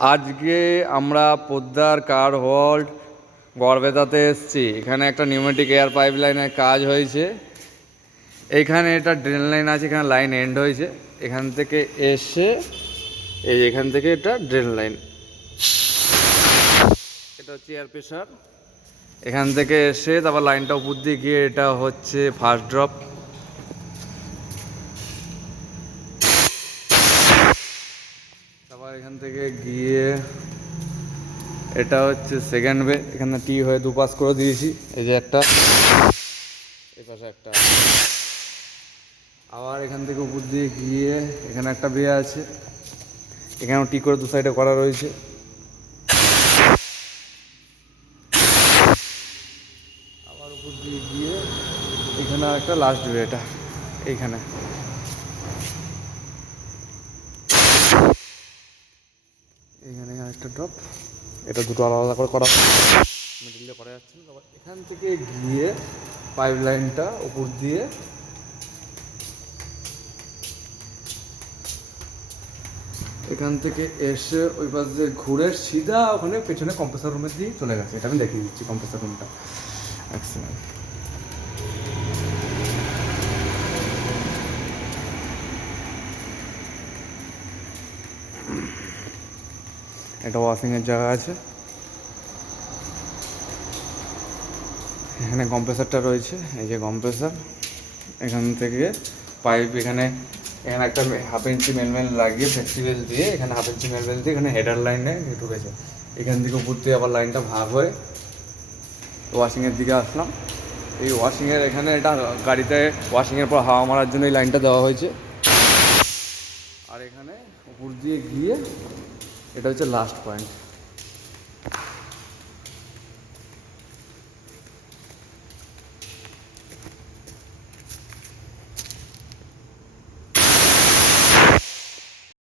আজকে আমরা পোদ্দার কার হল্ট গড়বেতাতে এসেছি। এখানে একটা নিউমেটিক এয়ার পাইপ লাইনের কাজ হয়েছে। এখানে এটা ড্রেন লাইন আছে, এখানে লাইন এন্ড হয়েছে। এখান থেকে এসে এই এখান থেকে এটা ড্রেন লাইন, এটা হচ্ছে এয়ার প্রেশার। এখান থেকে এসে তারপর লাইনটা উপর দিয়ে গিয়ে এটা হচ্ছে ফার্স্ট ড্রপ। তারপর এখান থেকে গিয়ে এটা হচ্ছে সেকেন্ড বে। এখানে টি হয়ে দুপাশ করে দিয়েছি, এই যে একটা, এই পাশে একটা। আবার এখান থেকে উপর দিয়ে গিয়ে এখানে একটা বে আছে, এখানেও টি করে দু সাইডে করা রয়েছে। আবার উপর দিয়ে গিয়ে এখানে একটা লাস্ট বে, এটা এইখানে। এখানে একটা ড্রপ, এটা দুটো আলাদা আলাদা করে করা, মিডিলে করা যাচ্ছে না। তারপর এখান থেকে গিয়ে পাইপ লাইনটা উপর দিয়ে এখান থেকে এসে ওই পাশ দিয়ে ঘুরে সিধা ওখানে পেছনে কম্প্রেসার রুমের দিয়ে চলে গেছে। এটা আমি দেখিয়ে দিচ্ছি কম্প্রেসার রুমটা ম্যাক্সিমাম। একটা ওয়াশিংয়ের জায়গা আছে, এখানে কম্প্রেসারটা রয়েছে, এই যে কম্প্রেসার। এখান থেকে পাইপ এখানে একটা হাফ ইঞ্চি মেলমেল লাগিয়ে ফ্লেক্সিবেল দিয়ে এখানে হাফ ইঞ্চি মেলমেল দিয়ে এখানে হেডার লাইনে ঢুকেছে। এখান থেকে উপর দিয়ে আবার লাইনটা ভাগ হয়ে ওয়াশিংয়ের দিকে আসলাম। এই ওয়াশিংয়ের এখানে এটা গাড়িতে ওয়াশিংয়ের পর হাওয়া মারার জন্য এই লাইনটা দেওয়া হয়েছে। আর এখানে উপর দিয়ে গিয়ে এটা হচ্ছে লাস্ট পয়েন্ট।